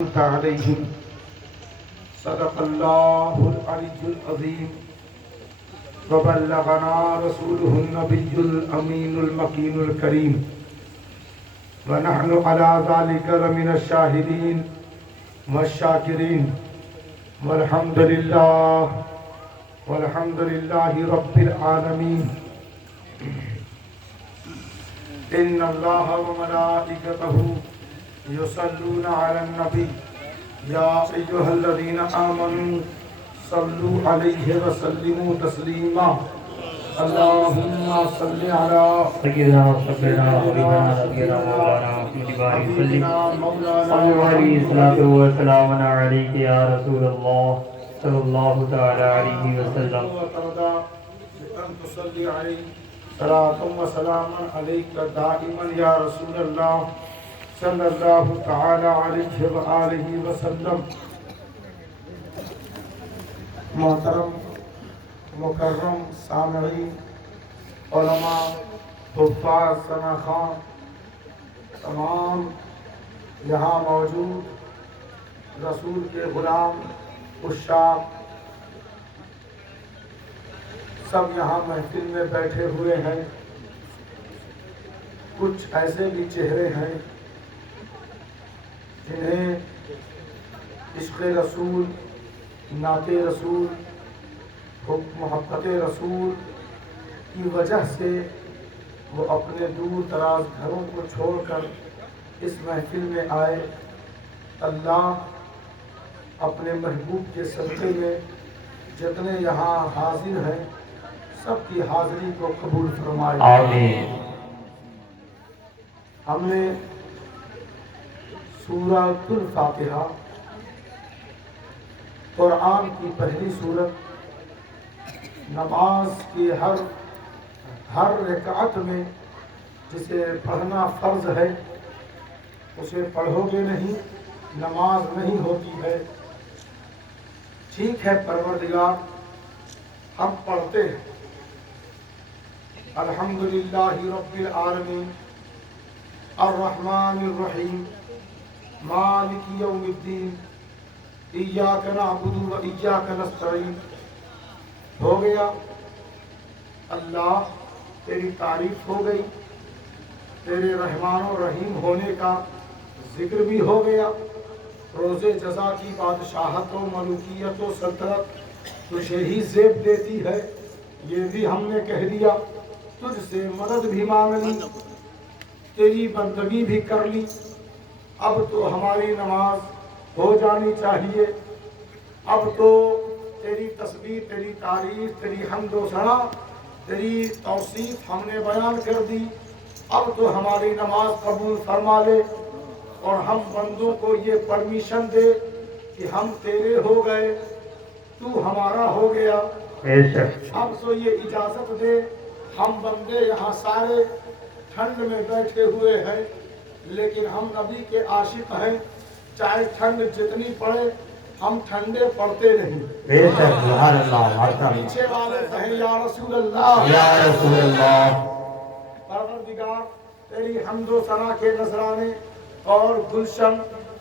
عليهم صدق الله العلي العظيم وبلغنا رسوله النبي الأمين المكين الكريم ونحن على ذلك لمن الشاهدين والشاكرين والحمد لله رب العالمين إن الله وملائكته يصلون على النبي يا أيها الذين آمنوا صلوا عليه وسلموا تسليما اللهم صل على سيدنا وسيدنا حبيبنا نبينا مولانا محمد وعلى آله الصلاة والسلام عليك يا رسول الله صلى الله تعالى عليه وسلم وترضى بأن تصلي عليه صلاة وسلاما عليك دائما يا رسول الله صلی اللہ تعالی علیہ وآلہ وسلم. محترم مکرم سامعین، علماء، حفاظ، ثناخوان، تمام یہاں موجود رسول کے غلام عشاق سب یہاں محفل میں بیٹھے ہوئے ہیں. کچھ ایسے بھی چہرے ہیں جنہیں عشق رسول، نعت رسول، محبت رسول کی وجہ سے وہ اپنے دور دراز گھروں کو چھوڑ کر اس محفل میں آئے. اللہ اپنے محبوب کے صدقے میں جتنے یہاں حاضر ہیں سب کی حاضری کو قبول فرمائے. آمین. ہم نے سورۃ الفاتحہ، قرآن کی پہلی سورت، نماز کی ہر رکعت میں جسے پڑھنا فرض ہے اسے پڑھو گے نہیں نماز نہیں ہوتی ہے. ٹھیک ہے پروردگار، ہم پڑھتے ہیں الحمدللہ رب العالمین الرحمن الرحیم مالک یوم الدین ایاک نعبد و ایاک نستعین. ہو گیا. اللہ تیری تعریف ہو گئی، تیرے رحمان و رحیم ہونے کا ذکر بھی ہو گیا. روز جزا کی بادشاہت و ملوکیت و سلطنت تجھے ہی زیب دیتی ہے، یہ بھی ہم نے کہہ دیا. تجھ سے مدد بھی مانگ لی، تیری بندگی بھی کر لی. اب تو ہماری نماز ہو جانی چاہیے. اب تو تیری تسبیح، تیری تعریف، تیری حمد و ثنا، تیری توصیف ہم نے بیان کر دی. اب تو ہماری نماز قبول فرما لے اور ہم بندوں کو یہ پرمیشن دے کہ ہم تیرے ہو گئے، تو ہمارا ہو گیا. اب تو یہ اجازت دے، ہم بندے یہاں سارے ٹھنڈ میں بیٹھے ہوئے ہیں لیکن ہم نبی کے عاشق ہیں. چاہے ٹھنڈ جتنی پڑے ہم ٹھنڈے پڑتے نہیں. پیچھے والے کہیں یا رسول اللہ، یا رسول اللہ. پروردگار تیری حمد و ثنا کے نذرانے اور گلشن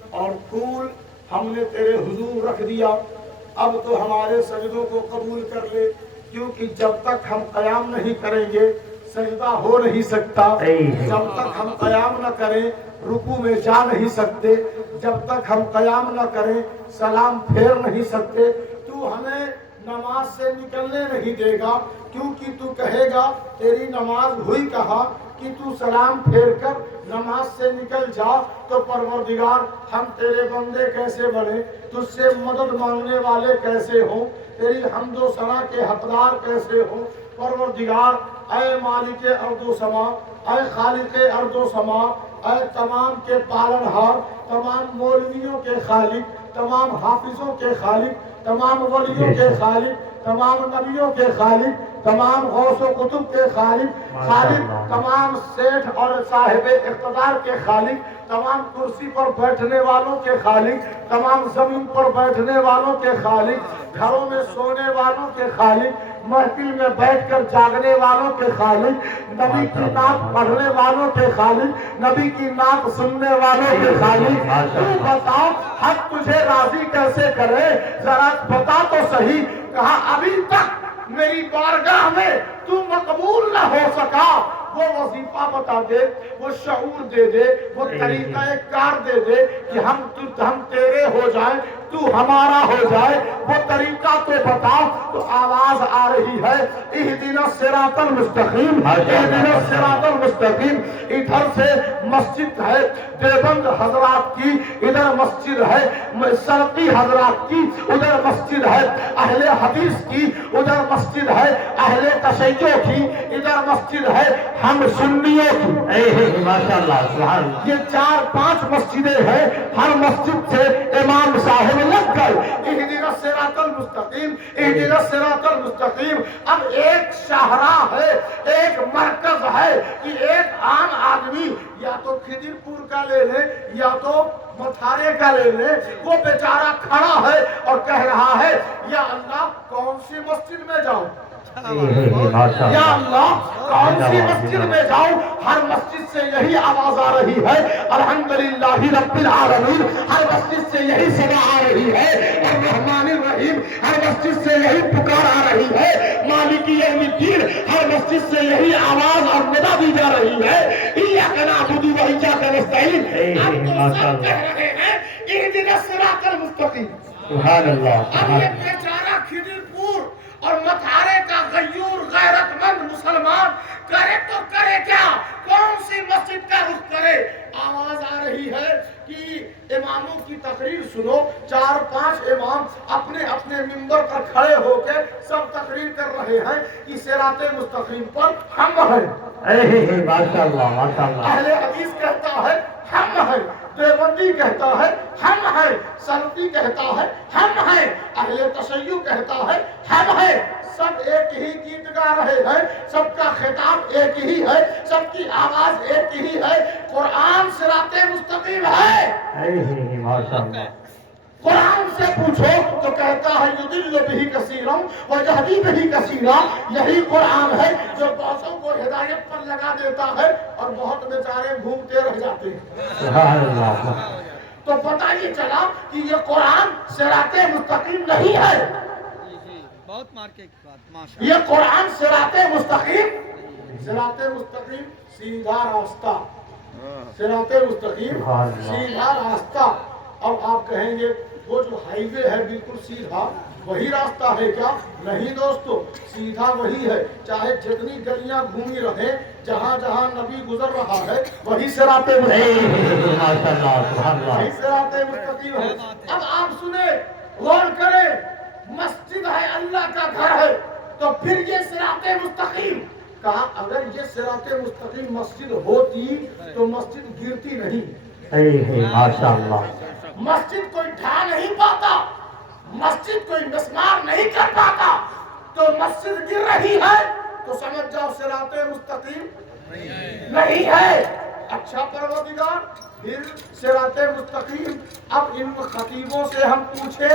اور پھول ہم نے تیرے حضور رکھ دیا. اب تو ہمارے سجدوں کو قبول کر لے، کیونکہ جب تک ہم قیام نہیں کریں گے سجدہ ہو نہیں سکتا. جب تک ہم قیام نہ کریں رکوع میں جا نہیں سکتے. جب تک ہم قیام نہ کریں سلام پھیر نہیں سکتے. تو ہمیں نماز سے نکلنے نہیں دے گا، کیونکہ تو کہے گا تیری نماز ہوئی کہا کہ تو سلام پھیر کر نماز سے نکل جا. تو پروردگار ہم تیرے بندے کیسے بنے، تجھ سے مدد مانگنے والے کیسے ہوں، تیری حمد و ثنا کے حقدار کیسے ہوں. پروردگار اے مالک ارض و سما، اے خالق ارض و سما، اے تمام کے پالنہار، تمام مولویوں کے خالق، تمام حافظوں کے خالق، تمام ولیوں کے خالق، تمام نبیوں کے خالق، تمام غوث و قطب کے خالق، تمام سیٹھ اور صاحب اقتدار کے خالق، تمام کرسی پر بیٹھنے والوں کے خالق، تمام زمین پر بیٹھنے والوں کے خالق، گھروں میں سونے والوں کے خالق، محفل میں بیٹھ کر جاگنے والوں کے خالق، نبی کی نعت پڑھنے والوں کے خالق، نبی کی نعت سننے والوں کے خالق، تو بتاؤ حق تجھے راضی کیسے کرے؟ ذرا بتا تو صحیح۔ کہا ابھی تک میری بارگاہ میں تو مقبول نہ ہو سکا، وہ وظیفہ بتا دے، وہ شعور دے دے، وہ طریقہ کار دے دے کہ ہم تیرے ہو جائیں، تو ہمارا ہو جائے، وہ طریقہ تو بتا۔ تو آواز آ رہی ہے اہدنا الصراط المستقیم، اہدنا الصراط المستقیم۔ ادھر سے مسجد ہے دیوبند حضرات کی، ادھر مسجد ہے سلفی حضرات کی، ادھر مسجد ہے اہل حدیث کی، ادھر مسجد ہے اہل تشیع کی، ادھر مسجد ہے ہم سنیوں کی۔ ماشاءاللہ سبحان اللہ۔ یہ 4-5 مسجدیں ہیں، ہر مسجد سے امام صاحب لگ گئے اہدنا الصراط المستقیم، اہدنا الصراط المستقیم۔ اب ایک شاہراہ ہے، ایک مرکز ہے کہ ایک عام آدمی یا تو کھجر پور کا لے لے یا تو متھارے کا لے لے، وہ بیچارہ کھڑا ہے اور کہہ رہا ہے یا اللہ کون سی مسجد میں جاؤں، یا اللہ کون سی مسجد میں جاؤں؟ ہر مسجد سے یہی آواز آ رہی ہے الحمدللہ رب العالمین، ہر مسجد سے یہی صدا آ رہی ہے الرحمن الرحیم، ہر مسجد سے یہی پکار آ رہی ہے مالک یوم الدین، ہر مسجد سے یہی آواز اور ندا دی جا رہی ہے ایاک نعبد و ایاک نستعین۔ اب تو سب کہہ رہے ہیں اہدنا الصراط المستقیم۔ سبحان اللہ اب سبحان یہ اللہ۔ بیچارہ کھجر پور اور متھارے کا غیور غیرت مند مسلمان کرے تو کرے کیا؟ کون سی مسجد کا رخ کرے؟ آواز آ رہی ہے کہ اماموں کی تقریر سنو، 4-5 امام اپنے اپنے منبر پر کھڑے ہو کے سب تقریر کر رہے ہیں کہ صراط مستقیم پر ہم ہیں۔ ماشاءاللہ ماشاءاللہ۔ اہل حدیث کہتا ہے ہم ہیں، دیوبندی کہتا ہے ہم ہیں، سلفی کہتا ہے ہم ہیں، اہل تشیع کہتا ہے ہم ہیں، سب ایک ہی گیت گا رہے ہیں، سب کا خطاب ایک ہی ہے، سب کی آواز ایک ہی ہے، قرآن صراط مستقیم ہے۔ ماشاءاللہ۔ قرآن سے پوچھو تو کہتا ہے یضل بہ کثیرا ویہدی بہ کثیرا، یہی قرآن ہے جو بہتوں کو ہدایت پر لگا دیتا ہے اور بہت بیچارے گھومتے رہ جاتے ہیں۔ سبحان اللہ۔ تو پتہ یہ چلا کہ یہ قرآن صراط مستقیم نہیں ہے، بہت مارکے کی بات ماشاءاللہ۔ یہ قرآن صراط مستقیم، صراط مستقیم سیدھا راستہ، صراط مستقیم سیدھا راستہ۔ اب آپ کہیں گے وہ جو ہائی وے ہے بالکل سیدھا وہی راستہ ہے کیا؟ نہیں دوستو، سیدھا وہی ہے، چاہے جتنی گلیاں گھومی رہے، جہاں جہاں نبی گزر رہا ہے وہی صراط مستقیم ہے، وہی صراط مستقیم ہے۔ اب آپ سنیں، غور کریں، مسجد ہے اللہ کا گھر ہے تو پھر یہ صراط مستقیم کہا۔ اگر یہ صراط مستقیم مسجد ہوتی تو مسجد گرتی نہیں، ماشاءاللہ۔ مسجد کوئی ڈھا نہیں پاتا، مسجد کوئی مسمار نہیں کر پاتا، تو مسجد گر رہی ہے تو سمجھ جاؤ صراط مستقیم نہیں ہے۔ اچھا پروردگار، پھر صراط مستقیم۔ اب ان خطیبوں سے ہم پوچھے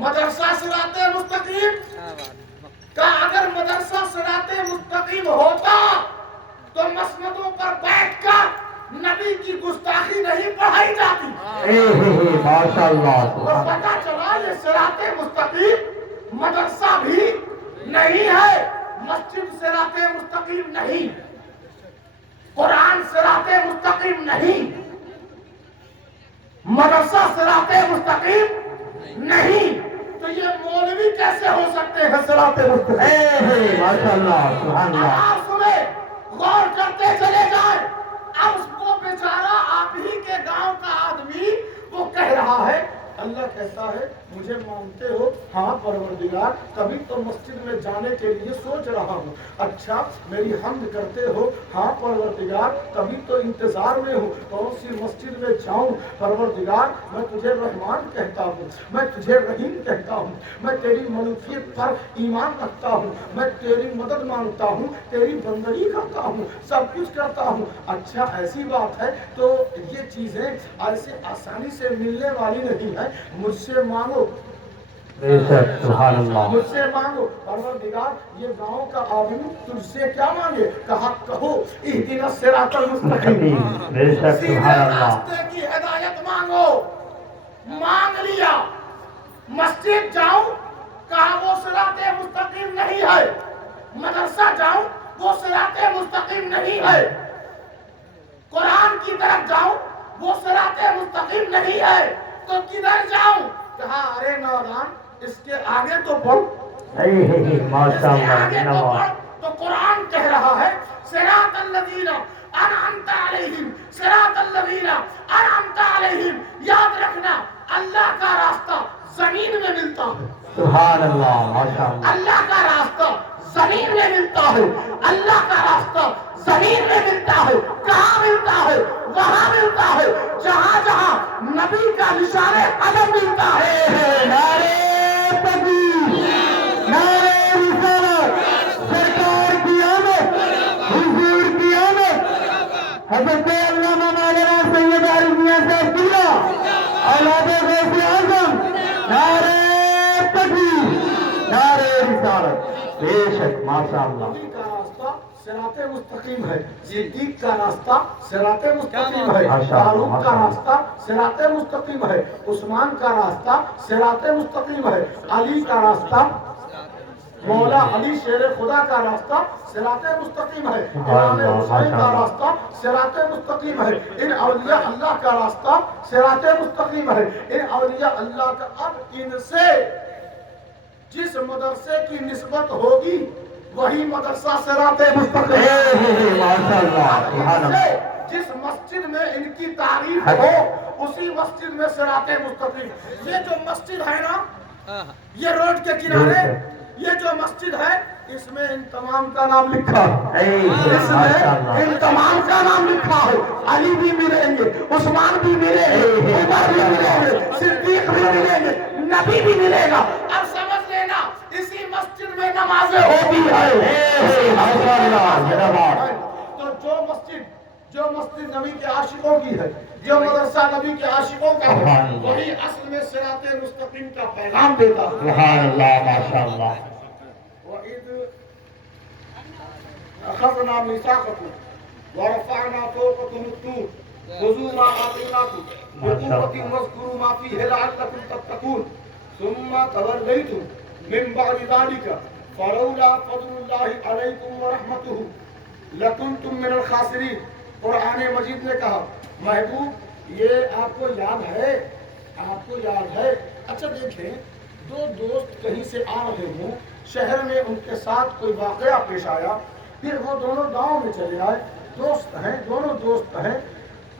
مدرسہ صراط مستقیم کا، اگر مدرسہ صراط مستقیم ہوتا تو مسندوں پر بیٹھ کر نبی کی گستاخی نہیں پڑھائی جاتی۔ ماشاءاللہ۔ تو پتہ چلا یہ صراط مستقیم مدرسہ بھی نہیں ہے، مسجد صراط مستقیم نہیں، قرآن صراط مستقیم نہیں، مدرسہ صراط مستقیم نہیں، تو یہ مولوی کیسے ہو سکتے ہیں صراط مستقیم؟ ماشاءاللہ سبحان اللہ۔ آپ سنیں، غور کرتے چلے جائیں۔ اب وہ بیچارہ آپ ہی کے گاؤں کا آدمی وہ کہہ رہا ہے اللہ کہتا ہے مجھے مانتے ہو؟ ہاں پروردگار، تبھی تو مسجد میں جانے کے لیے سوچ رہا ہوں۔ اچھا میری حمد کرتے ہو؟ ہاں پروردگار، تبھی تو انتظار میں ہوں کون سی مسجد میں جاؤں۔ پروردگار میں تجھے رحمان کہتا ہوں، میں تجھے رحیم کہتا ہوں، میں تیری ملوکیت پر ایمان رکھتا ہوں، میں تیری مدد مانگتا ہوں، تیری بندگی کرتا ہوں، سب کچھ کرتا ہوں۔ اچھا ایسی بات ہے تو یہ چیزیں ایسے آسانی سے ملنے والی نہیں ہے، مجھ سے مانگو بے شک سبحان اللہ مجھ سے مانگو پروردگار یہ گاؤں کا آدمی تجھ سے کیا مانگے کہا کہو اہدنا الصراط المستقیم بے شک سیدھے سبحان اللہ راستے کی ہدایت مانگو مانگ لیا مسجد جاؤں کہا وہ صراط مستقیم نہیں ہے مدرسہ جاؤں وہ صراط مستقیم نہیں ہے قرآن کی طرف جاؤں وہ صراط مستقیم نہیں ہے تو کدھر جاؤں کہا ارے نادان اس کے آگے تو پڑھ ماشاء آگے تو اللہ پڑھ تو قرآن کہہ رہا ہے صراط الذین انعمت علیہم صراط الذین انعمت علیہم یاد رکھنا اللہ کا راستہ زمین میں ملتا ہے سبحان اللہ ماشاء اللہ اللہ کا راستہ زمین میں ملتا ہے اللہ کا راستہ زمین میں ملتا ہے کہاں ملتا ہے وہاں ملتا ہے جہاں جہاں نبی کا نشان قدم ملتا ہے نعرے تکبیر نعرے رسالت سرکار کی آمد حضور کی آمد حضرت علامہ مولانا سید عارف میاں صاحب قبلہ اولاد غوث اعظم نعرے تکبیر نعرے رسالت بے شک ماشاء اللہ نبی کا راستہ صراط مستقیم ہے صدیق کا راستہ صراط مستقیم ہے فاروق کا راستہ صراط مستقیم ہے عثمان کا راستہ صراط مستقیم ہے علی کا راستہ مولا علی شیر خدا کا راستہ صراط مستقیم ہے امام حسین کا راستہ صراط مستقیم ہے ان اولیاء اللہ کا راستہ صراط مستقیم ہے ان اولیاء اللہ کا اب ان سے جس مدرسے کی نسبت ہوگی وہی مدرسہ صراط مستقیم ہے جس مسجد میں ان کی تعریف ہو اسی مسجد میں صراط مستقیم یہ جو مسجد ہے نا یہ روڈ کے کنارے یہ جو مسجد ہے اس میں ان تمام کا نام لکھا ہے اس میں ان تمام کا نام لکھا ہے علی بھی ملیں گے عثمان بھی ملیں گے عمر بھی ملیں گے صدیق بھی ملیں گے نبی بھی ملے گا اب سمجھ لینا اسی مسجد میں نمازیں ہوتی ہے تو جو مسجد نبی کے عاشقوں کی ہے جو مدرسہ نبی کے عاشقوں کا ہے وہی اصل میں صراط مستقیم کا پیغام دیتا ہے سبحان اللہ ماشاء اللہ وَإِذْ أَخَذْنَا مِيثَاقَكُمْ وَرَفَعْنَا فَوْقَكُمُ الطُّورَ خُذُوا مَا آتَيْنَاكُمْ بِقُوَّةٍ وَاذْكُرُوا مَا فِيهِ لَعَلَّكُمْ تَتَّقُونَ ثُمَّ تَوَلَّيْتُمْ مِنْ بَعْدِ ذَلِكَ فَلَوْلَا فَضْلُ اللَّهِ عَلَيْكُمْ وَرَحْمَتُهُ لَكُنْتُمْ مِنَ الْخَاسِرِينَ قرآن مجید نے کہا محبوب یہ آپ کو یاد ہے اچھا دیکھیں دو دوست کہیں سے آ رہے ہوں شہر میں ان کے ساتھ کوئی واقعہ پیش آیا پھر وہ دونوں گاؤں میں چلے آئے دونوں دوست ہیں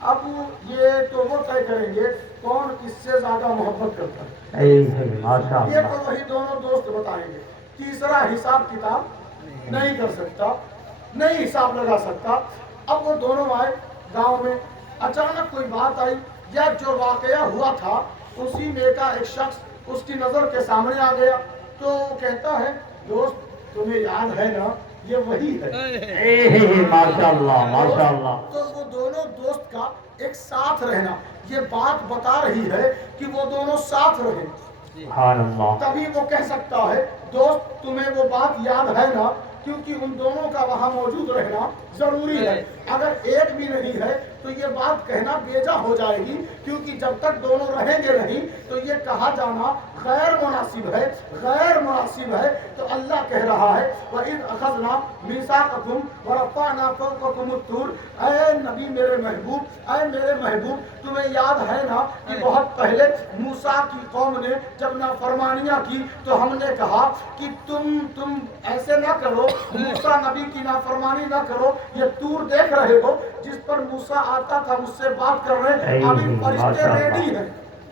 اب یہ تو وہ طے کریں گے کون کس سے زیادہ محبت کرتا ہے یہ تو وہی دونوں دوست بتائیں گے تیسرا حساب کتاب نہیں کر سکتا نہیں حساب لگا سکتا اب وہ دونوں آئے گاؤں میں اچانک کوئی بات آئی یا جو واقعہ ہوا تھا اسی میں کا ایک شخص اس کی نظر کے سامنے آ گیا تو وہ کہتا ہے دوست تمہیں یاد ہے نا یہ وہی ہے ماشاء اللہ تو وہ دونوں دوست کا ایک ساتھ رہنا یہ بات بتا رہی ہے کہ وہ دونوں ساتھ رہیں سبحان اللہ تبھی وہ کہہ سکتا ہے دوست تمہیں وہ بات یاد ہے نا کیونکہ ان دونوں کا وہاں موجود رہنا ضروری ہے اگر ایک بھی نہیں ہے تو یہ بات کہنا بیجا ہو جائے گی کیونکہ جب تک دونوں رہیں گے نہیں تو یہ کہا جانا غیر مناسب ہے تو اللہ کہہ رہا ہے وَإِذْ أَخَذْنَا مِيثَاقَكُمْ وَرَفَعْنَا فَوْقَكُمُ الطُّورَ اے نبی میرے محبوب تمہیں یاد ہے نا کہ بہت پہلے موسیٰ کی قوم نے جب نافرمانیاں کی تو ہم نے کہا کہ تم ایسے نہ کرو موسیٰ نبی کی نافرمانی نہ کرو یہ طور دیکھ رہے ہو جس پر موسیٰ آتا تھا مجھ سے بات کر رہے ابھی فرشتے ریڈی ہیں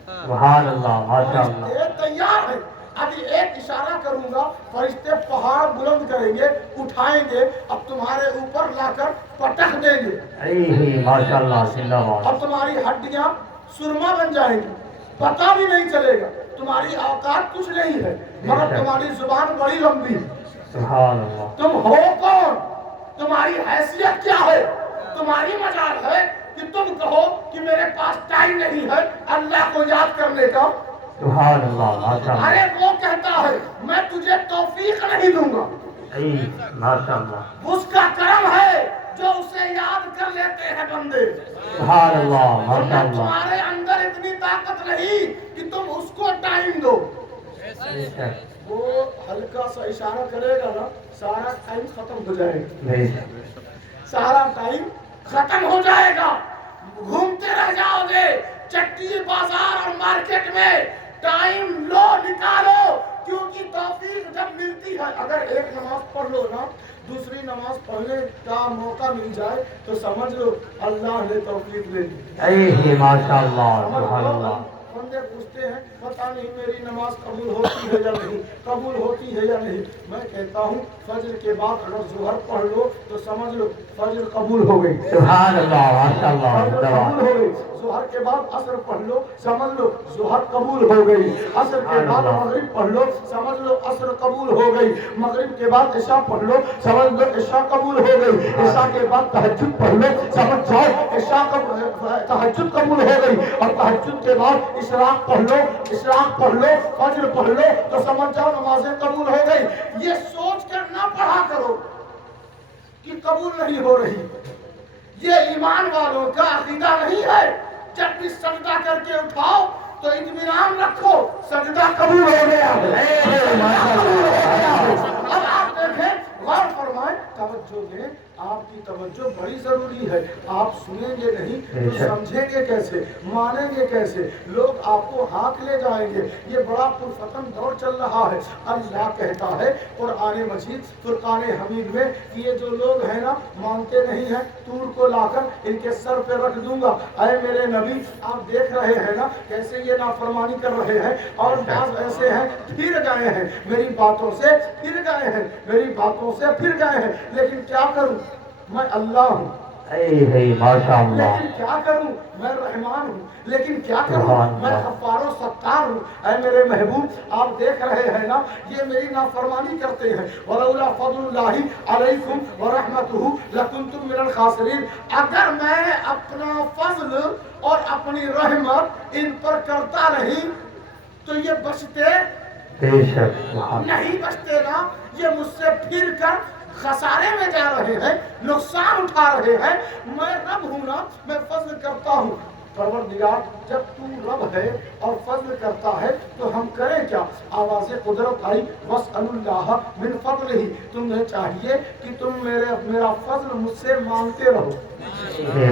سبحان اللہ ماشاء اللہ فرشتے تیار ہیں ابھی ایک اشارہ کروں گا فرشتے پہاڑ بلند کریں گے اٹھائیں گے اب تمہارے اوپر لا کر پٹک دیں گے ماشاء اللہ زندہ باد اب تمہاری ہڈیاں سرما بن جائیں گی پتہ بھی نہیں چلے گا تمہاری اوقات کچھ نہیں ہے مگر تمہاری زبان بڑی لمبی ہے سبحان اللہ تم ہو کون تمہاری حیثیت کیا ہے تمہاری مجال ہے کہ تم کہو کہ میرے پاس ٹائم نہیں ہے اللہ کو یاد کرنے کا سبحان اللہ ماشاء اللہ ارے وہ کہتا ہے میں تجھے توفیق نہیں دوں گا، صحیح ماشاء اللہ اس کا کرم ہے جو اسے یاد کر لیتے ہیں بندے، سبحان اللہ ماشاء ورنہ اللہ تمہارے اندر اتنی طاقت نہیں کہ تم اس کو ٹائم دو۔ بے شک وہ ہلکا سا اشارہ کرے گا نا سارا ٹائم ختم ہو جائے گا، بے شک سارا ٹائم ختم ہو جائے گا، گھومتے رہ جاؤ گے چٹی بازار اور مارکیٹ میں، ٹائم لو نکالو، کیونکہ توفیق جب ملتی ہے، اگر ایک نماز پڑھ لو نا دوسری نماز پڑھنے کا موقع مل جائے تو سمجھ لو اللہ نے توفیق دے دی۔ صحیح ماشاء اللہ سبحان اللہ بندے پوچھتے ہیں پتہ نہیں میری نماز قبول ہوتی ہے یا نہیں، قبول ہوتی ہے یا نہیں، میں کہتا ہوں فجر کے بعد اگر ظہر پڑھ لو تو سمجھ لو فجر قبول ہو گئی، سبحان اللہ ماشاء اللہ فجر قبول ہو گئی، ظہر کے بعد عصر پڑھ لو سمجھ لو ظہر قبول ہو گئی، عصر کے بعد مغرب پڑھ لو سمجھ لو عصر قبول ہو گئی، مغرب کے بعد عشاء پڑھ لو سمجھ لو عشاء قبول ہو گئی، عشاء کے بعد تہجد پڑھ لو سمجھ جاؤ عشاء تہجد قبول ہو گئی، اور تہجد کے بعد اشراق پڑھ لو، اشراق پڑھ لو، فجر پڑھ لو تو سمجھ جاؤ نمازیں قبول ہو گئی۔ یہ سوچ کر نہ پڑھا کرو کہ قبول نہیں ہو رہی، یہ ایمان والوں کا عقیدہ نہیں ہے۔ جب بھی سجدہ کر کے اٹھاؤ تو اطمینان رکھو سجدہ قبول ہو گیا ہے۔ اب آپ دیکھیں غور فرمائیں توجہ دیں، آپ کی توجہ بڑی ضروری ہے، آپ سنیں گے نہیں تو سمجھیں گے کیسے، مانیں گے کیسے، لوگ آپ کو ہاتھ لے جائیں گے۔ یہ بڑا پرفتن دور چل رہا ہے، اللہ کہتا ہے قرآن مجید فرقان حمید میں کہ یہ جو لوگ ہیں نا مانتے نہیں ہیں طور کو لا کر ان کے سر پہ رکھ دوں گا۔ اے میرے نبی آپ دیکھ رہے ہیں نا کیسے یہ نافرمانی کر رہے ہیں، اور بعض ایسے ہیں پھر گئے ہیں میری باتوں سے، پھر گئے ہیں میری باتوں سے، پھر گئے ہیں، لیکن کیا کروں میں اللہ ہوں، ماشاء اللہ لیکن کیا کروں میں رحمان ہوں، لیکن کیا کروں میں غفار و ستار ہوں۔ اے میرے محبوب آپ دیکھ رہے ہیں نا یہ میری نافرمانی کرتے ہیں، وَلَوْلَا فَضْلُ اللَّهِ عَلَيْكُمْ وَرَحْمَتُهُ لَكُنْتُم مِّنَ الْخَاسِرِينَ۔ اگر میں اپنا فضل اور اپنی رحمت ان پر کرتا نہیں تو یہ بچتے بے شک نہیں، بچتے نا، یہ مجھ سے پھر کر خسارے میں جا رہے ہیں، نقصان اٹھا رہے ہیں۔ میں رب ہوں نا، میں فضل کرتا ہوں۔ پروردگار جب تو رب ہے اور فضل کرتا ہے تو ہم کریں کیا؟ آواز قدرت آئی وَاسْأَلُوا اللَّهَ مِنْ فَضْلِهِ، تمہیں چاہیے کہ تم میرا فضل مجھ سے مانگتے رہو،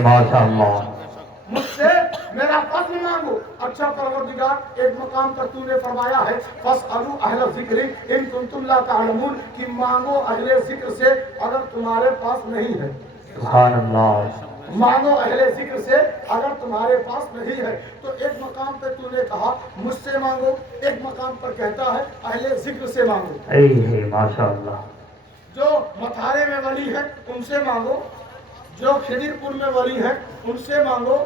ماشاء اللہ مجھ سے میرا فضل مانگو۔ اچھا پروردگار ایک مقام پر تو نے فرمایا ہے فَاسْأَلُوا أَهْلَ الذِّكْرِ إِن كُنتُمْ لَا تَعْلَمُونَ کہ مانگو اہل ذکر سے اگر تمہارے پاس نہیں ہے، سبحان اللہ مانگو اہل ذکر سے اگر تمہارے پاس نہیں ہے۔ تو ایک مقام پہ تو نے کہا مجھ سے مانگو، ایک مقام پر کہتا ہے اہل ذکر سے مانگو۔ ماشاء اللہ جو متھارے میں ولی ہے ان سے مانگو، جو خدیر پور میں ولی ہیں ان سے مانگو،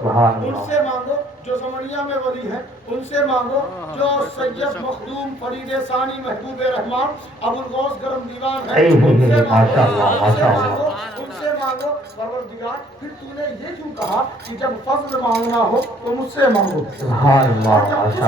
ان سے مانگو، جو زمنیہ میں ولی ہیں ان سے مانگو، جو سید مخدوم فرید ثانی محبوب رحمان ابو الغوث گرم دیوان ہے ان سے مانگو، ان سے مانگو، ان سے مانگو۔ پروردگار پھر تو نے یہ کیوں کہا کہ جب فضل مانگنا ہو تو مجھ سے مانگو، اور جب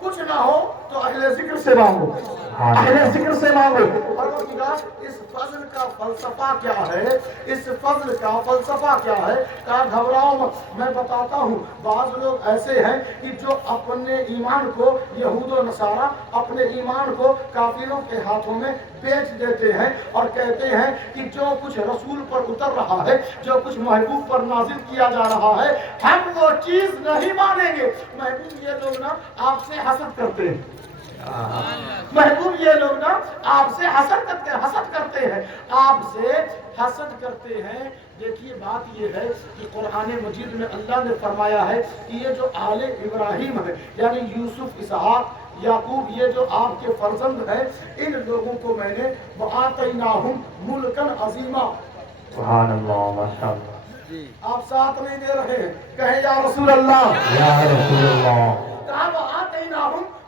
کچھ نہ ہو تو اہل ذکر سے مانگو، اہل ذکر سے مانگو۔ پروردگار اس فضل کا فلسفہ کیا ہے، اس فضل کا فلسفہ کیا ہے؟ کہا گھبراؤ مت، میں بتاتا ہوں۔ بعض لوگ ایسے ہیں کہ جو اپنے ایمان کو یہود و نصارہ اپنے ایمان کو کافروں کے ہاتھوں میں بیچ دیتے ہیں اور کہتے ہیں کہ جو کچھ رسول پر اتر رہا ہے، جو کچھ محبوب پر نازل کیا جا رہا ہے ہم وہ چیز نہیں مانیں گے۔ محبوب یہ لوگ نا آپ سے حسد کرتے ہیں، محبوب یہ لوگ نا آپ سے حسد کرتے ہیں، آپ سے حسد کرتے ہیں۔ دیکھیے بات یہ ہے کہ قرآن مجید میں اللہ نے فرمایا ہے کہ یہ جو آل ابراہیم ہے یعنی یوسف، اسحاق، یعقوب، یہ جو آپ کے فرزند ہیں ان لوگوں کو میں نے وَآتَيْنَاهُمْ مُلْكًا عَظِيمًا۔ سبحان اللہ ماشاء اللہ آپ ساتھ نہیں دے رہے ہیں، کہیں یا رسول اللہ، یا رسول اللہ کہا وَآتَيْنَاهُمْ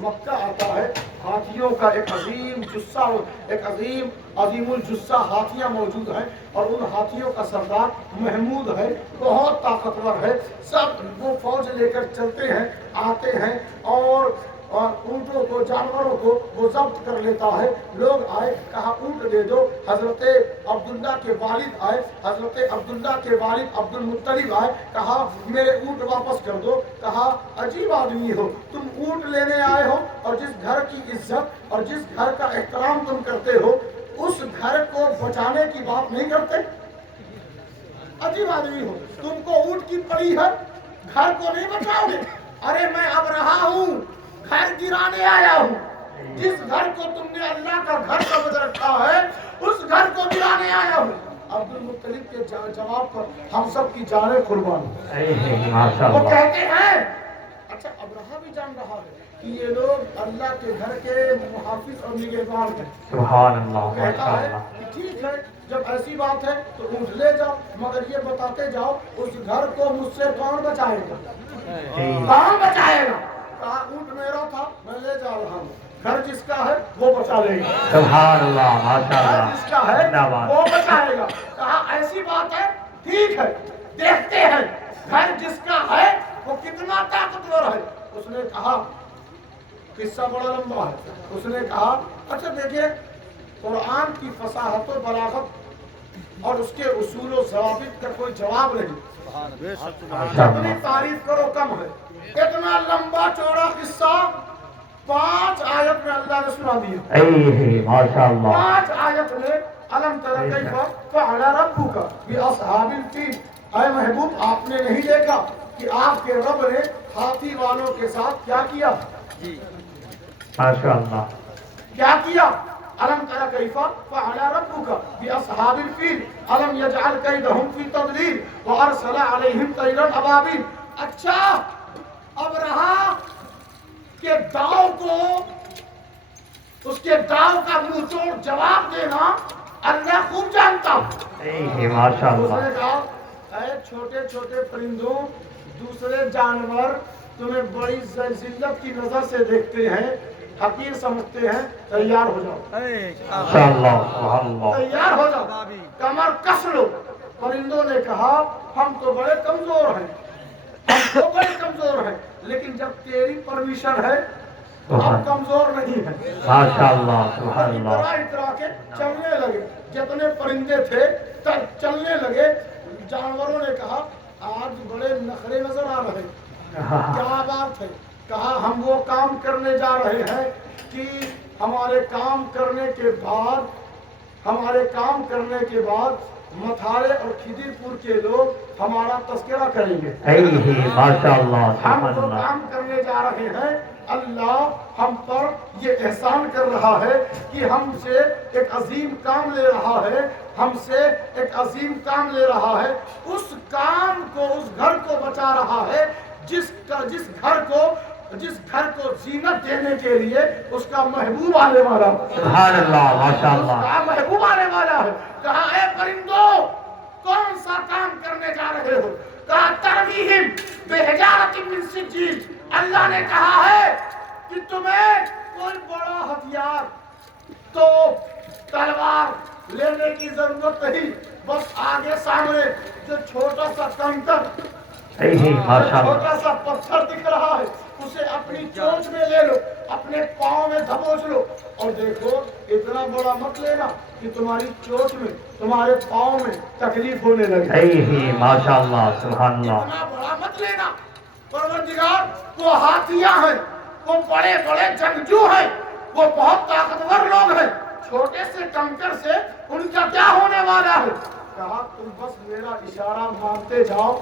مکہ آتا ہے ہاتھیوں کا ایک عظیم جثہ، ایک عظیم الجثہ ہاتھیاں موجود ہیں، اور ان ہاتھیوں کا سردار محمود ہے، بہت طاقتور ہے، سب وہ فوج لے کر چلتے ہیں، آتے ہیں اور اونٹوں کو، جانوروں کو وہ ضبط کر لیتا ہے۔ لوگ آئے، کہا اونٹ دے دو، حضرت عبداللہ کے والد آئے، حضرت عبداللہ کے والد عبد المطلب آئے، کہا میرے اونٹ واپس کر دو۔ کہا عجیب آدمی ہو تم، اونٹ لینے آئے ہو اور جس گھر کی عزت اور جس گھر کا احترام تم کرتے ہو اس گھر کو بچانے کی بات نہیں کرتے؟ عجیب آدمی ہو، تم کو اونٹ کی پڑی ہے، گھر کو نہیں بچاؤ گے؟ ارے میں اب رہا ہوں، گھر گرانے آیا ہوں، جس گھر کو تم نے اللہ کا گھر سمجھ رکھا ہے اس گھر کو گرانے آیا ہوں۔ عبد المطلب کے جواب پر ہم سب کی جانیں قربان۔ وہ کہتے ہیں، اچھا ابرہہ بھی جان رہا ہے کہ یہ لوگ اللہ کے گھر کے محافظ اور نگہبان ہیں۔ سبحان اللہ، کہتا ہے کہ ٹھیک ہے، جب ایسی بات ہے تو اونٹ لے جاؤ، مگر یہ بتاتے جاؤ اس گھر کو مجھ سے کون بچائے گا؟ کون بچائے گا؟ کہا اونٹ میرا تھا، میں لے جا رہا ہوں، گھر جس کا ہے وہ بچا لے گا۔ سبحان اللہ، گھر جس کا ہے وہ بچائے گا۔ کہا ایسی بات ہے، ٹھیک ہے، دیکھتے ہیں گھر جس کا ہے وہ کتنا طاقتور ہے۔ اس نے کہا، قصہ بڑا لمبا ہے، اس نے کہا اچھا دیکھیں، قرآن کی فصاحت و بلاغت اور اس کے اصول و ضوابط کا کوئی جواب نہیں، جتنی تعریف کرو کم ہے۔ اتنا لمبا چوڑا قصہ 5 آیت میں اللہ نے سنا دیا۔ ماشاء اللہ، 5 آیت میں الم تر کیف فعل ربک باصحاب الفیل۔ اے محبوب آپ نے نہیں دیکھا کہ آپ کے رب نے ہاتھی والوں کے ساتھ کیا کیا؟ ماشاء اللہ، کیا کیا؟ الم تر کیف فعل ربک باصحاب الفیل الم یجعل کیدہم فی تضلیل وارسل علیہم طیرا ابابیل۔ اچھا ابرہہ کے داؤ کو، اس کے داؤ کا منہ توڑ جواب دینا اللہ خوب جانتا۔ ماشاء اس اللہ، نے کہا اے چھوٹے چھوٹے پرندوں، دوسرے جانور تمہیں بڑی ذلت کی نظر سے دیکھتے ہیں، حقیر سمجھتے ہیں، تیار ہو جاؤ، ماشاء اللہ، سبحان اللہ، تیار ہو جاؤ، کمر کس لو۔ پرندوں نے کہا ہم تو بڑے کمزور ہیں، ہم تو بڑے کمزور ہیں، لیکن جب تیری پرمیشن ہے ہم کمزور نہیں ہیں۔ ماشاء اللہ، سبحان اللہ، اترا اترا کے چلنے لگے، جتنے پرندے تھے چلنے لگے۔ جانوروں نے کہا آج بڑے نخرے نظر آ رہے، کیا بات ہے؟ کہا ہم وہ کام کرنے جا رہے ہیں کہ ہمارے کام کرنے کے بعد متھارے اور کھدر پور کے لوگ ہمارا تذکرہ کریں گے۔ ماشاء اللہ، ہم سبحان جو اللہ، کام کرنے جا رہے ہیں اللہ ہم پر یہ احسان کر رہا ہے کہ ہم سے ایک عظیم کام لے رہا ہے، ہم سے ایک عظیم کام لے رہا ہے، اس کام کو، اس گھر کو بچا رہا ہے جس گھر کو زینت دینے کے لیے اس کا محبوب آنے والا ہے۔ سبحان اللہ، ماشاء اس اللہ، کا محبوب آنے والا ہے۔ کہا اے پرندوں کون سا کام کرنے جا رہے ہو؟ کہا ترمیہم بحجارۃ من سجیل۔ اللہ نے کہا ہے کہ تمہیں کوئی بڑا ہتھیار، توپ، تلوار لینے کی ضرورت نہیں، بس آگے سامنے جو چھوٹا سا کنکر، ماشاء اللہ، چھوٹا سا پتھر دکھ رہا ہے اسے اپنی چونچ میں لے لو، اپنے پاؤں میں دبوچ لو، اور دیکھو اتنا بڑا مت لینا کہ تمہاری چونچ میں، تمہارے پاؤں میں تکلیف ہونے لگے۔ ماشاء اللہ، سبحان اللہ، اتنا بڑا مت لینا۔ پروردگار وہ ہاتھیاں ہیں، وہ بڑے بڑے جنگجو ہیں، وہ بہت طاقتور لوگ ہیں، چھوٹے سے کنکر سے ان کا کیا ہونے والا ہے؟ کہا تم بس میرا اشارہ مانتے جاؤ،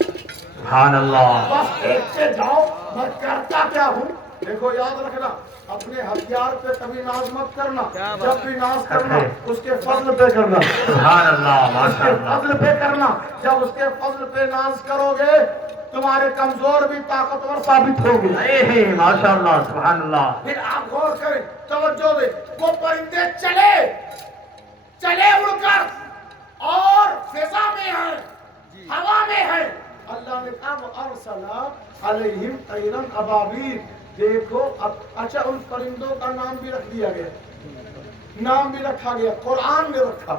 سبحان اللہ، بس دیکھتے جاؤ میں کرتا کیا ہوں۔ دیکھو یاد رکھنا، اپنے ہتھیار پہ کبھی ناز مت کرنا، جب بھی ناز کرنا اس کے فضل پہ کرنا، سبحان اللہ، اس ماشاء کے اللہ، فضل پہ کرنا۔ جب اس کے فضل پہ ناز کرو گے تمہارے کمزور بھی طاقتور ثابت ہوں گے۔ ماشاء اللہ، سبحان اللہ، پھر آپ غور کریں، توجہ دیں، وہ پرندے چلے اڑ کر اور فضا میں ہیں، ہوا میں ہیں۔ اللہ نے کہا وَأَرْسَلَ عَلَيْهِمْ طَيْرًا أَبَابِيلَ۔ دیکھو اب اچھا ان پرندوں کا نام بھی رکھ دیا گیا, نام بھی رکھا گیا, قرآن نے رکھا,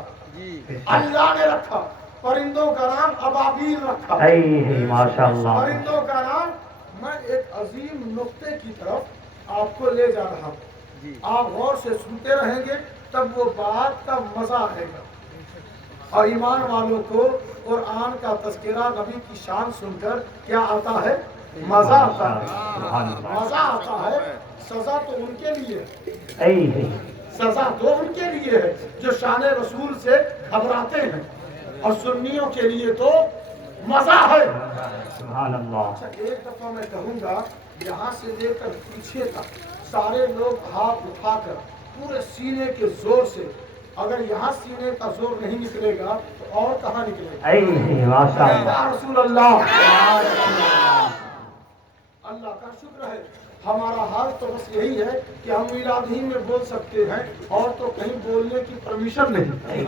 اللہ نے رکھا. پرندوں کا نام ابابیل رکھا. ماشاءاللہ. پرندوں کا نام. میں ایک عظیم نقطے کی طرف آپ کو لے جا رہا ہوں, آپ غور سے سنتے رہیں گے تب وہ بات کا مزہ آئے گا. اور ایمان والوں کو قرآن کا تذکرہ نبی کی شان سن کر کیا آتا ہے؟ مزہ آتا ہے, مزہ آتا ہے. سزا تو ان کے لیے ہے, سزا تو ان کے لیے ہے جو شان رسول سے گھبراتے ہیں, اور سنیوں کے لیے تو مزہ ہے. اچھا ایک دفعہ میں کہوں گا یہاں سے لے کر پیچھے تک سارے لوگ ہاتھ اٹھا کر پورے سینے کے زور سے, اگر یہاں سینے کا زور نہیں نکلے گا تو اور کہاں نکلے گا؟ یا رسول اللہ. اللہ کا شکر ہے ہمارا حال تو بس یہی ہے کہ ہم میلاد ہی میں بول سکتے ہیں, اور تو کہیں بولنے کی پرمیشن نہیں,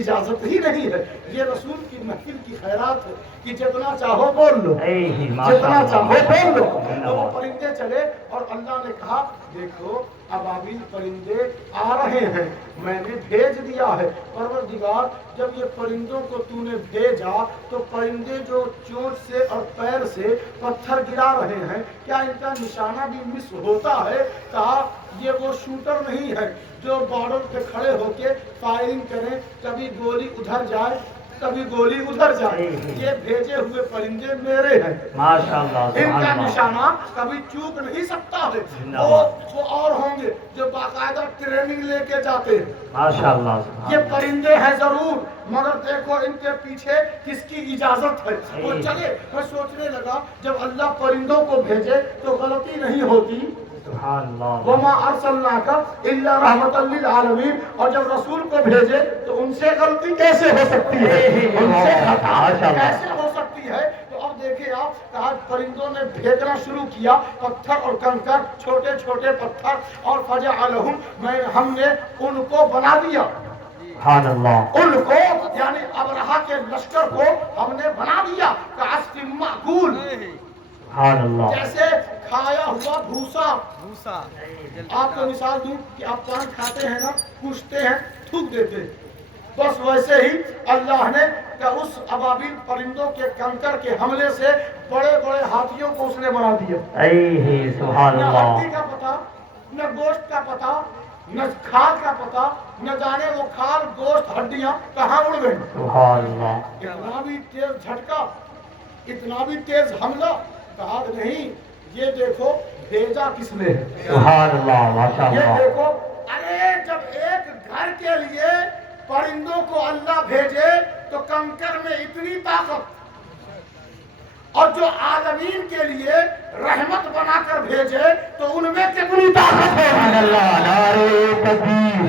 اجازت ہی نہیں ہے. یہ رسول کی محفل کی خیرات ہے کہ جتنا چاہو بول لو, جتنا چاہو بول لو. تو وہ پرندے چلے اور اللہ نے کہا دیکھو ابابیل پرندے آ رہے ہیں, میں نے بھیج دیا ہے. پروردگار جب یہ پرندوں کو تو نے بھیجا تو پرندے جو چونچ سے اور پیر سے پتھر گرا رہے ہیں, کیا ان کا نشانہ بھی مس ہوتا ہے؟ کہا یہ وہ شوٹر نہیں ہے جو بارڈر پہ کھڑے ہو کے فائرنگ کریں, کبھی گولی ادھر جائے کبھی گولی ادھر جائے. یہ بھیجے ہوئے پرندے میرے ہیں, ماشاءاللہ. ان کا نشانہ کبھی چوک نہیں سکتا ہے. وہ اور ہوں گے جو باقاعدہ ٹریننگ لے کے جاتے ہیں. ماشاءاللہ. یہ پرندے ہیں ضرور, مگر دیکھو ان کے پیچھے کس کی اجازت ہے. وہ چلے. میں سوچنے لگا جب اللہ پرندوں کو بھیجے تو غلطی نہیں ہوتی. وما ارسلناک الا رحمۃ للعالمین. اور جب رسول کو بھیجے تو ان سے غلطی کیسے ہو سکتی ہے, ان سے خطا کیسے ہو سکتی ہے؟ تو اب دیکھیں آپ, کہا پرندوں نے پھینکنا شروع کیا پتھر اور کنکر, چھوٹے چھوٹے پتھر, اور فجعلہم, ہم نے ان کو بنا دیا. ان کو یعنی ابرہہ کے لشکر کو ہم نے بنا دیا کعصف مأکول, جیسے کھایا ہوا بھوسا. آپ کو مثال دوں کہ آپ پان کھاتے ہیں نا, کچتے ہیں, تھوک دیتے ہیں, بس ویسے ہی اللہ نے کہ اس ابابیل پرندوں کے کنکر کے حملے سے بڑے بڑے ہاتھیوں کو اس نے بنا دیا. نہ ہڈی کا پتا, نہ گوشت کا پتا, نہ کھال کا پتا, نہ جانے وہ کھال گوشت ہڈیاں کہاں اڑ گئی. اتنا بھی تیز جھٹکا, اتنا بھی تیز حملہ. کہا نہیں یہ دیکھو بھیجا کس نے, یہ دیکھو. ارے جب ایک گھر کے لیے پرندوں کو اللہ بھیجے تو کنکر میں اتنی طاقت, اور جو عالمین کے لیے رحمت بنا کر بھیجے تو ان میں کتنی طاقت ہے. نعرہ تکبیر,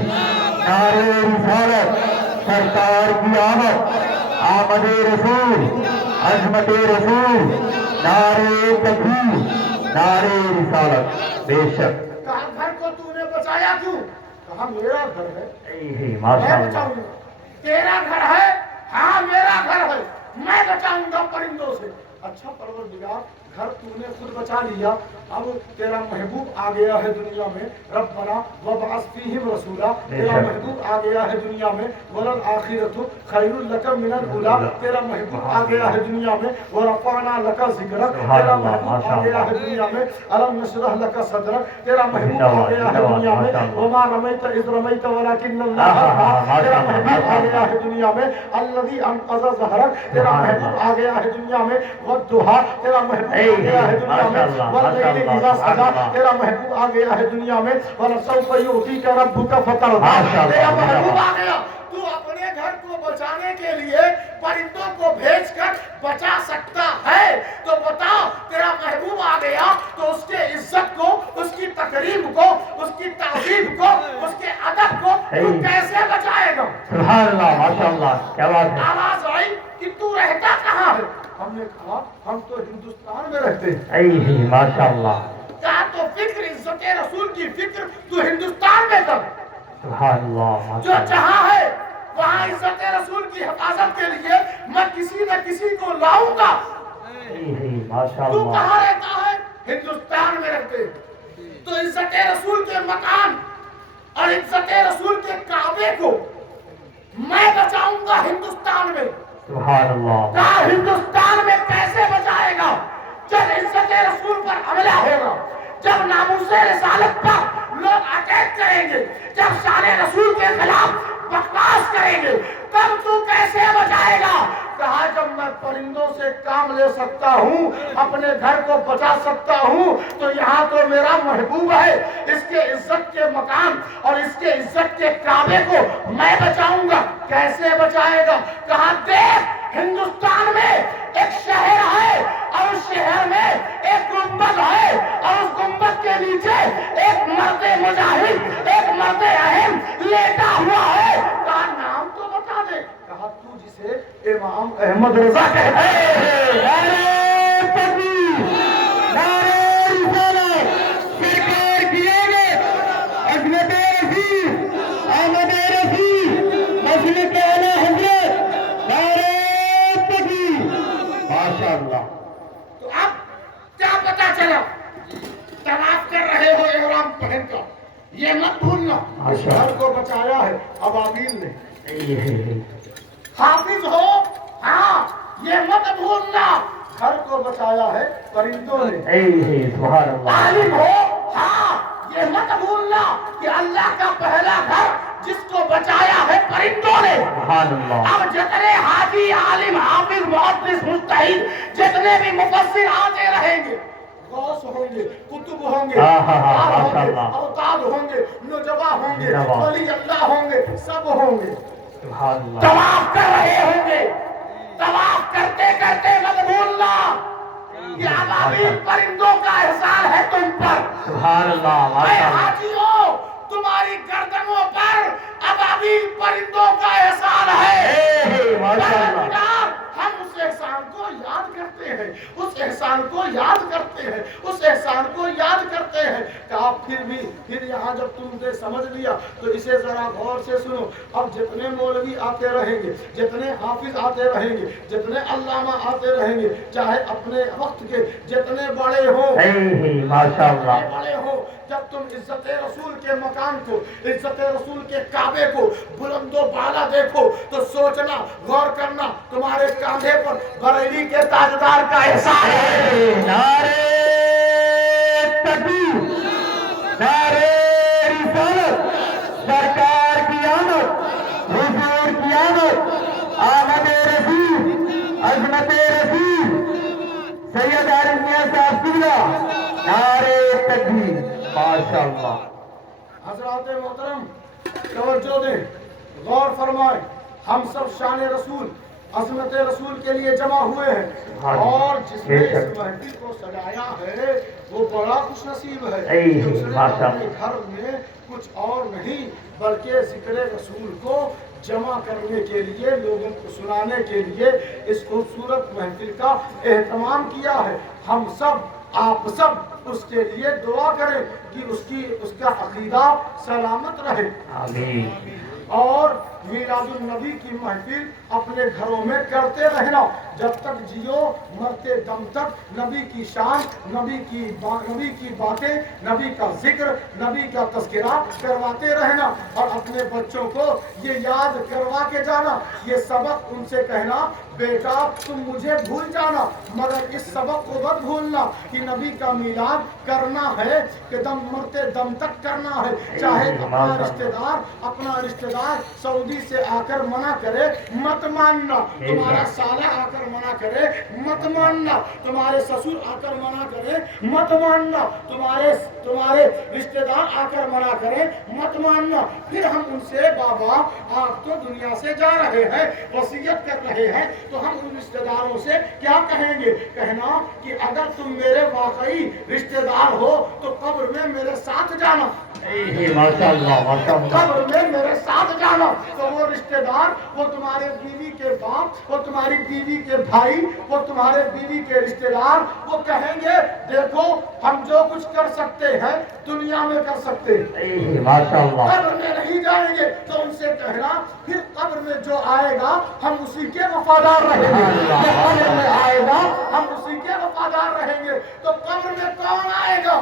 نعرہ رسالت, سرکار کی آمد, آمد رسول, عظمت رسول, نعرہ تکبیر, نعرہ رسالت. بے شک. کہا گھر کو تو نے بچایا کیوں؟ کہا میرا گھر ہے, میں بچاؤں گا. تیرا گھر ہے؟ ہاں میرا گھر ہے, میں بچاؤں گا پرندوں سے. اچھا پروردگار گھر تو نے خود بچا لیا, اب تیرا محبوب آ گیا ہے دنیا میں. ربنا وابعث فیہم رسولا, تیرا محبوب آ گیا ہے دنیا میں. وللآخرۃ خیر لک من الاولی, تیرا محبوب آ گیا ہے دنیا میں. ورفعنا لک ذکرک, تیرا محبوب آ گیا ہے دنیا میں. الم نشرح لک صدرک, تیرا محبوب آ گیا ہے دنیا میں. وما رمیت اذ رمیت ولکن اللہ رمی, تیرا محبوب آ گیا ہے دنیا میں. الذی انقض ظہرک, تیرا محبوب آ گیا ہے دنیا میں. والضحیٰ, تیرا محبوب آ گیا ہے دنیا میں. واللیل اذا سجا, تیرا محبوب آ گیا ہے دنیا میں. ولسوف یعطیک ربک فترضی, تیرا محبوب آ گیا. تو اپنے گھر کو بچانے کے لیے پرندوں کو بھیج کر بچا سکتا ہے تو بتا, تیرا محبوب آ گیا تو اس کے عزت کو, اس کی تقریب کو, اس کی تعظیم کو, اس کے ادب کو تو کیسے بچائے گا؟ سبحان اللہ, ماشاءاللہ, کیا بات ہے. آواز آئی کہ تو رہتا کہاں ہے؟ ہم نے کہا ہم تو ہندوستان میں رہتے ہیں. ماشاءاللہ. کہا تو فکر عزت رسول کی فکر تو ہندوستان میں کر. سبحان اللہ. جو جہاں ہے وہاں عزت رسول کی حفاظت کے لیے میں کسی نہ کسی کو لاؤں گا. تو کہاں رہتا ہے؟ ہندوستان میں رہتے ہیں. تو عزت رسول کے مکان اور عزت رسول کے کعبے کو میں بچاؤں گا ہندوستان میں. سبحان اللہ. کہا ہندوستان میں کیسے بچائے گا؟ جب عزت رسول پر حملہ ہوگا، جب ناموس رسالت پر لوگ اٹیک کریں گے، جب شان رسول کے خلاف بکواس کریں گے، تب تو کیسے بچائے گا؟ کہا جب میں پرندوں سے کام لے سکتا ہوں، اپنے گھر کو بچا سکتا ہوں، تو یہاں تو میرا محبوب ہے، اس کے عزت کے مقام اور اس کے عزت کے کعبے کو میں بچاؤں گا. کیسے بچائے گا؟ کہا دیکھ ہندوستان میں ایک شہر ہے اور اس شہر میں ایک گنبد ہے اور اس گنبد کے نیچے ایک مرد مجاہد، ایک مرد اہم لیٹا ہوا ہے. کہا نام تو بتا دے. کہا تو جسے امام احمد رضا کہتے ہیں. نعرہ تکبیر، نعرہ رسالت، سرکار کی آمد، عظمت رسول، آمد رسول، مسلک اعلی حضرت، نعرہ تکبیر. ماشاءاللہ. تو اب کیا پتا چلا؟ طواف کر رہے ہو احرام پہن کر، یہ مت بھولنا اس گھر کو بچایا ہے ابابیل نے. حافظ ہو، ہاں یہ مت بھولنا گھر کو بچایا ہے پرندوں نے. سبحان اللہ. عالم ہو، ہاں یہ مت بھولنا کہ اللہ کا پہلا گھر جس کو بچایا ہے پرندوں نے. سبحان اللہ. اب جتنے حاجی، عالم، حافظ، محدث، مجتہد، جتنے بھی مفسر آتے رہیں گے، غوث ہوں گے، قطب ہوں گے، اوتاد ہوں گے، نجبا ہوں گے، ولی اللہ ہوں گے، سب ہوں گے. سبحان اللہ. طواف کر رہے ہوں گے، طواف کرتے کرتے مت بھولنا کہ ابابیل پرندوں کا احسان ہے تم پر. سبحان اللہ. اے ماشاء اللہ. حاجیوں، تمہاری گردنوں پر ابابیل پرندوں کا احسان ہے. ماشاء اللہ. ہم اس احسان کو یاد کرتے ہیں، اس احسان کو یاد کرتے ہیں، اس احسان کو یاد کرتے ہیں. کہا پھر یہاں جب تم نے سمجھ لیا تو اسے ذرا غور سے سنو. اب جتنے مولوی آتے رہیں گے، جتنے حافظ آتے رہیں گے، جتنے علامہ آتے رہیں گے، چاہے اپنے وقت کے جتنے بڑے ہوں، ماشاء اللہ. بڑے ہوں، جب تم عزت رسول کے مکان کو، عزت رسول کے کعبے کو بلند و بالا دیکھو تو سوچنا، غور کرنا، تمہارے کاندھے پر بریلی کے تاجدار کا احسان ہے. نعرہ تکبیر، نعرہ رسالت، سرکار کی آمد، حضور کی آمد، آمد رسول، عظمت رسول، سید عارف میاں صاحب قبلہ، نعرہ تکبیر. ماشاء اللہ. حضرات محترم توجہ دیں، غور فرمائیں. ہم سب شان رسول، عظمت رسول کے لیے جمع ہوئے ہیں اور جس نے اس محفل کو سجایا ہے وہ بڑا خوش نصیب ہے. اس نے اپنے گھر میں کچھ اور نہیں بلکہ ذکر رسول کو جمع کرنے کے لیے، لوگوں کو سنانے کے لیے اس خوبصورت محفل کا اہتمام کیا ہے. ہم سب، آپ سب اس کے لیے دعا کریں کہ اس کا عقیدہ سلامت رہے. آمین. اور میلاد النبی کی محفل اپنے گھروں میں کرتے رہنا. جب تک جیو، مرتے دم تک نبی کی شان، نبی کی باتیں، نبی کا ذکر، نبی کا تذکرہ کرواتے رہنا. اور اپنے بچوں کو یہ یاد کروا کے جانا، یہ سبق ان سے کہنا بیٹا تم مجھے بھول جانا مگر اس سبق کو مت بھولنا کہ نبی کا میلاد کرنا ہے کہ مرتے دم تک کرنا ہے. چاہے اپنا رشتہ دار سعودی سے آ کر منع کرے مت ماننا، تمہارا سالہ آ کر منع کرے مت ماننا، تمہارے سسر آ کر منع کرے مت ماننا، تمہارے رشتہ دار آ کر منع کرے مت ماننا. پھر ہم ان سے بابا آپ تو دنیا سے جا رہے ہیں، وصیت کر رہے ہیں، تو ہم ان رشتہ داروں سے کیا کہیں گے؟ کہنا کہ اگر تم میرے واقعی رشتہ دار ہو تو قبر میں میرے ساتھ جانا. ماشاء اللہ. قبر میں میرے ساتھ جانا. تو وہ رشتہ دار، وہ تمہارے بیوی کے باپ، وہ تمہاری بیوی کے بھائی، وہ تمہارے بیوی کے رشتہ دار، وہ کہیں گے دیکھو ہم جو کچھ کر سکتے ہیں دنیا میں کر سکتے ہیں، ماشاء اللہ. قبر میں نہیں جائیں گے. تو ان سے کہنا پھر قبر میں جو آئے گا ہم اسی کے وفادار رہیں گے. جو قبر میں آئے گا ہم اسی کے وفادار رہیں گے. تو قبر میں کون آئے گا؟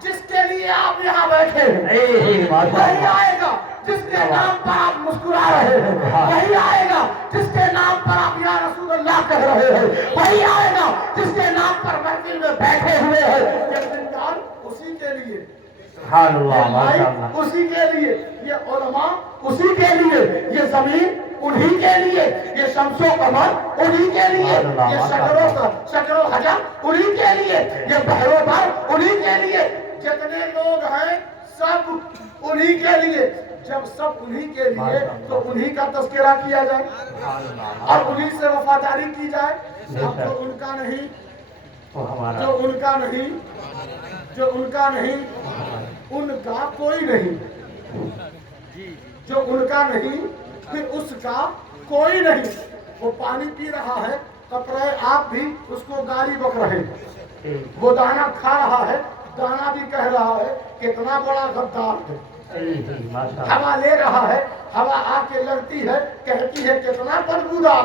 جس کے لیے آپ یہاں بیٹھے ہیں، وہی آئے گا جس کے نام پر آپ مسکرا رہے ہیں، وہی آئے گا جس کے نام پر آپ یا رسول اللہ کہہ رہے ہیں، وہی آئے گا جس کے نام پر محفل میں بیٹھے ہوئے ہیں۔ یہ زندان اسی کے لیے، سبحان اللہ، ماشاء اللہ، اسی کے لیے، یہ علماء اسی کے لیے، یہ زمین انہی کے لیے، یہ شمس و قمر انہی کے لیے، یہ شجر و حجر انہی کے لیے، یہ بحر و بر انہی کے لیے، جتنے لوگ ہیں سب انہی کے لیے۔ جب سب انہی کے لیے تو انہی کا تذکرہ کیا جائے اور انہی سے وفاداری کی جائے۔ اب جو ان کا نہیں، وہ ہمارا، جو ان کا نہیں، جو ان کا نہیں، ان کا کوئی نہیں، جو ان کا نہیں پھر اس کا کوئی نہیں۔ وہ پانی پی رہا ہے، قطرہ آپ بھی اس کو گالی بک رہے ہیں، وہ دانا کھا رہا ہے، دانا بھی کہہ رہا ہے کتنا بڑا غدار ہے۔ ہوا لے رہا ہے، ہوا آ کے لگتی ہے، کہتی ہے کتنا بدبودار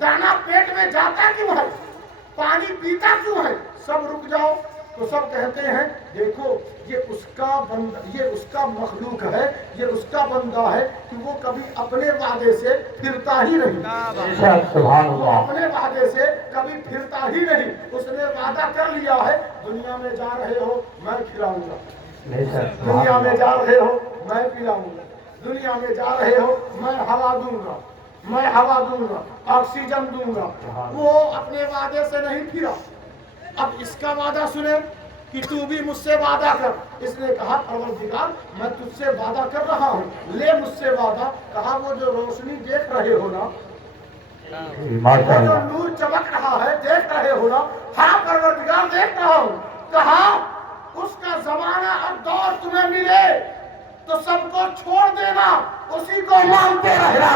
دانا پیٹ میں جاتا کیوں ہے؟ پانی پیتا کیوں ہے؟ سب رک جاؤ تو سب کہتے ہیں دیکھو یہ اس کا بندہ، یہ اس کا مخلوق ہے، یہ اس کا بندہ ہے کہ وہ کبھی اپنے وعدے سے پھرتا ہی نہیں، سبحان وہ اللہ، اپنے وعدے سے کبھی پھرتا ہی نہیں۔ اس نے وعدہ کر لیا ہے دنیا میں جا رہے ہو میں کھلاؤں گا، دنیا میں جا رہے ہو میں پلاؤں گا، دنیا میں جا رہے ہو میں ہوا دوں گا، میں ہوا دوں گا، آکسیجن دوں گا۔ وہ اپنے وعدے سے نہیں پھرا۔ اب اس کا وعدہ سنے کہ تو بھی مجھ سے وعدہ کر۔ اس نے کہا پروردگار میں تجھ سے وعدہ کر رہا ہوں، لے مجھ سے وعدہ۔ کہا وہ جو روشنی دیکھ رہے ہو نا، ماشاء وہ جو اللہ، نور چمک رہا ہے دیکھ رہے ہو نا، ہاں پروردگار دیکھ رہا ہوں۔ کہا اس کا زمانہ اور دور تمہیں ملے تو سب کو چھوڑ دینا، اسی کو مانتے رہنا،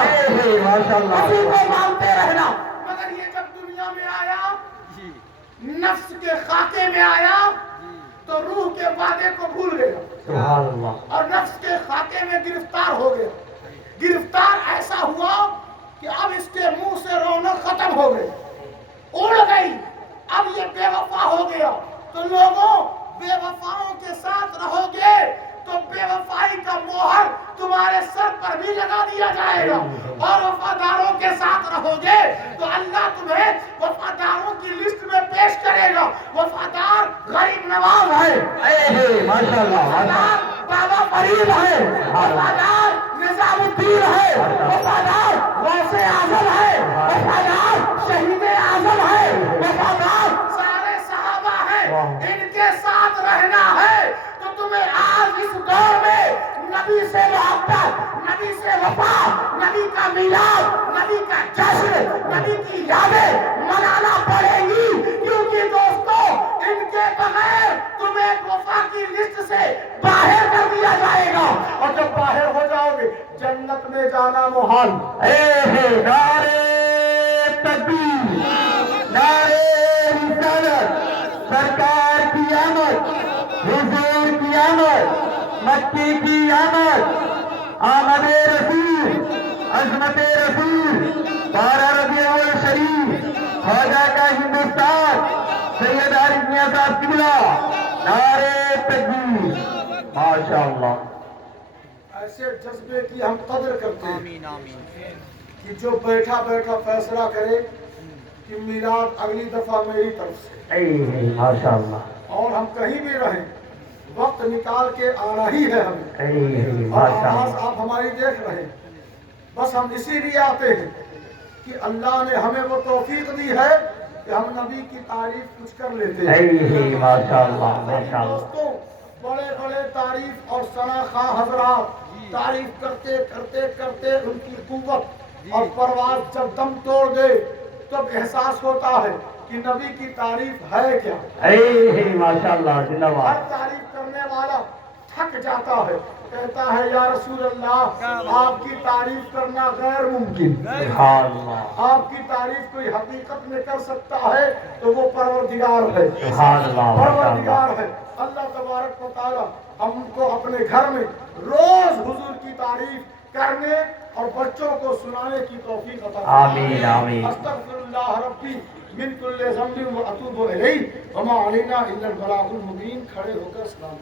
ماشاء اللہ، اسی کو مانتے رہنا۔ مگر یہ جب دنیا میں آیا، جی نفس کے خاکے میں آیا تو روح کے وعدے کو بھول گیا سبحان اللہ، اور نفس کے خاکے میں گرفتار ہو گیا۔ گرفتار ایسا ہوا کہ اب اس کے منہ سے رونق ختم ہو گئی، اڑ گئی، اب یہ بے وفا ہو گیا۔ تو لوگوں بے وفاؤں کے ساتھ رہو گے تو بے وفائی کا مہر تمہارے سر پر بھی لگا دیا جائے گا، اور وفاداروں کے ساتھ رہو گے تو اللہ تمہیں وفاداروں کی لسٹ میں پیش کرے گا۔ وفادار غریب نواز ہے، ماشاء اللہ، وفادار بابا فرید ہے، وفادار نظام الدین ہے، وفادار غوث اعظم ہے، وفادار شہید اعظم ہے، وفادار سارے صحابہ ہیں۔ ان کے ساتھ رہنا ہے تو تمہیں آج اس دور میں نبی سے محبت، نبی سے وفا، نبی کا میلاد، نبی کا جشن، نبی کی یادیں منانا پڑے گی، کیونکہ دوستو ان کے بغیر تمہیں وفا کی لسٹ سے باہر کر دیا جائے گا، اور جب باہر ہو جاؤ گے جنت میں جانا محال۔ نعرے تکبیر، نعرے رسالت، سرکار کی آمد، حضور کی آمد، مکی کی آمد، آمد رسول، عظمت رسول، 12 ربیع الاول شریف، خواجہ کا ہندوستان، سید عارف میاں صاحب قبلہ، نعرے تکبیر، ماشاء اللہ، ایسے جذبے کی ہم قدر کرتے ہیں آمین آمین کہ جو بیٹھا بیٹھا فیصلہ کرے کہ میلاد اگلی دفعہ میری طرف سے، ماشاء اللہ، اور ہم کہیں بھی رہیں وقت نکال کے آنا ہی ہے ہمیں، اور ماشاء آواز اللہ، آپ ہماری دیکھ رہے ہیں۔ بس ہم اسی لیے آتے ہیں کہ اللہ نے ہمیں وہ توفیق دی ہے کہ ہم نبی کی تعریف کچھ کر لیتے ہیں۔ ماشاء اللہ، لیکن ماشاء اللہ، دوستوں بڑے بڑے تعریف اور ثنا خواہ حضرات تعریف کرتے کرتے کرتے ان کی قوت اور پرواز جب دم توڑ دے تب احساس ہوتا ہے کہ نبی کی تعریف ہے کیا۔ ماشاء اللہ، زندہ ہر باد، تعریف کرنے والا تھک جاتا ہے، کہتا ہے یا رسول اللہ آپ کی تعریف کرنا غیر ممکن، سبحان اللہ، آپ کی تعریف کوئی حقیقت میں کر سکتا ہے تو وہ پروردگار ہے، سبحان اللہ، ماشاء اللہ، پروردگار ہے۔ اللہ تبارک و تعالی ہم کو اپنے گھر میں روز حضور کی تعریف کرنے اور بچوں کو سنانے کی توفیق عطا فرمائے۔ آمین، آمین، استغفر اللہ اللہ ربی من کل ذنب و اتوب الیہ وما علینا الا البلاغ المبین. کھڑے ہو کر سلام.